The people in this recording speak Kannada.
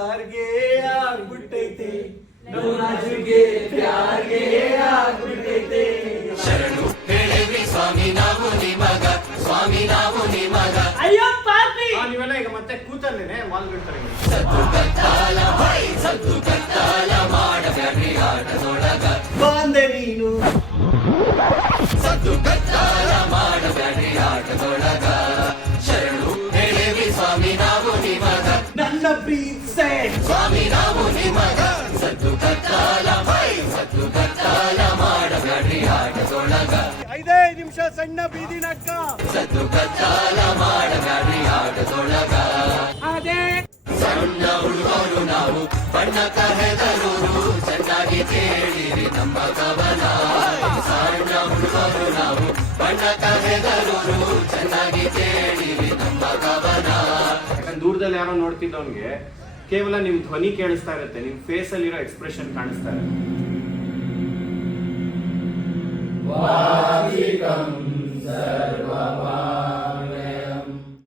ಪ್ಯಾರ್ಗೆ ಆಗ್ಬಿಟ್ಟೈತೆ ನವರಾಜುಗೆ ಪ್ಯಾರ್ಗೆ ಆಗ್ಬಿಟ್ಟೈತೆ ಶರಣು ಹೇಳಿವಿ ಸ್ವಾಮಿ ನಾವು ನಿಮಗ ಸ್ವಾಮಿ ನಾವು ನಿಮಗ ಅಯ್ಯೋ ಪಾಪಿ ನೀವೆಲ್ಲ ಈಗ ಮತ್ತೆ ಕೂತಲ್ಲೇನೆ ವಾಲ್ಬಿಡ್ತಾರೆ ಸದ್ದು ಕತ್ತಾಲ ಮಾಡಬ್ಯಾಡ್ರಿ ಆಟದೊಳಗ ಬಾಂದೆ ನೀನು ಸದ್ದು ಕತ್ತಾಲ ಮಾಡಬ್ಯಾಡ್ರಿ ಆಟದೊಳಗ ಶರಣು ಹೇಳಿವಿ ಸ್ವಾಮಿ ನಾವು ನಿಮಗ ನನ್ನ ಪ್ರೀತ್ಸೆ ಸ್ವಾಮಿ ನಾವು ನಿಮಗ ಸದ್ದು ಕತ್ತಾಲ ಮಾಡಬ್ಯಾಡ್ರಿ ಆಟದೊಳಗ 5 ನಿಮಿಷ ಸಣ್ಣ ಬೀದಿ ನಕ್ಕ ಸದ್ದು ಕತ್ತಾಲ ಮಾಡಬ್ಯಾಡ್ರಿ ಆಟದೊಳಗ ಅದೇ ಸಣ್ಣ ಹುಡುಗರು ನಾವು ಬಣ್ಣಕ ಹೆದರೂರು ಚೆನ್ನಾಗಿ ಕೇಳಿರಿ ನಮ್ಮ ಕವನ ಸಣ್ಣ ಹುಡುಗರು ನಾವು ಬಣ್ಣಕ ಹೆದರೂರು ಚೆನ್ನಾಗಿ ಕೇಳಿರಿ ನಮ್ಮ ಕವನ ದೂರದಲ್ಲಿ ಯಾರೋ ನೋಡ್ತಿದ್ದವನ್ಗೆ ಕೇವಲ ನಿಮ್ ಧ್ವನಿ ಕೇಳಿಸ್ತಾ ಇರುತ್ತೆ ನಿಮ್ ಫೇಸ್ ಅಲ್ಲಿರೋ ಎಕ್ಸ್ಪ್ರೆಷನ್ ಕಾಣಿಸ್ತಾ ಇರುತ್ತೆ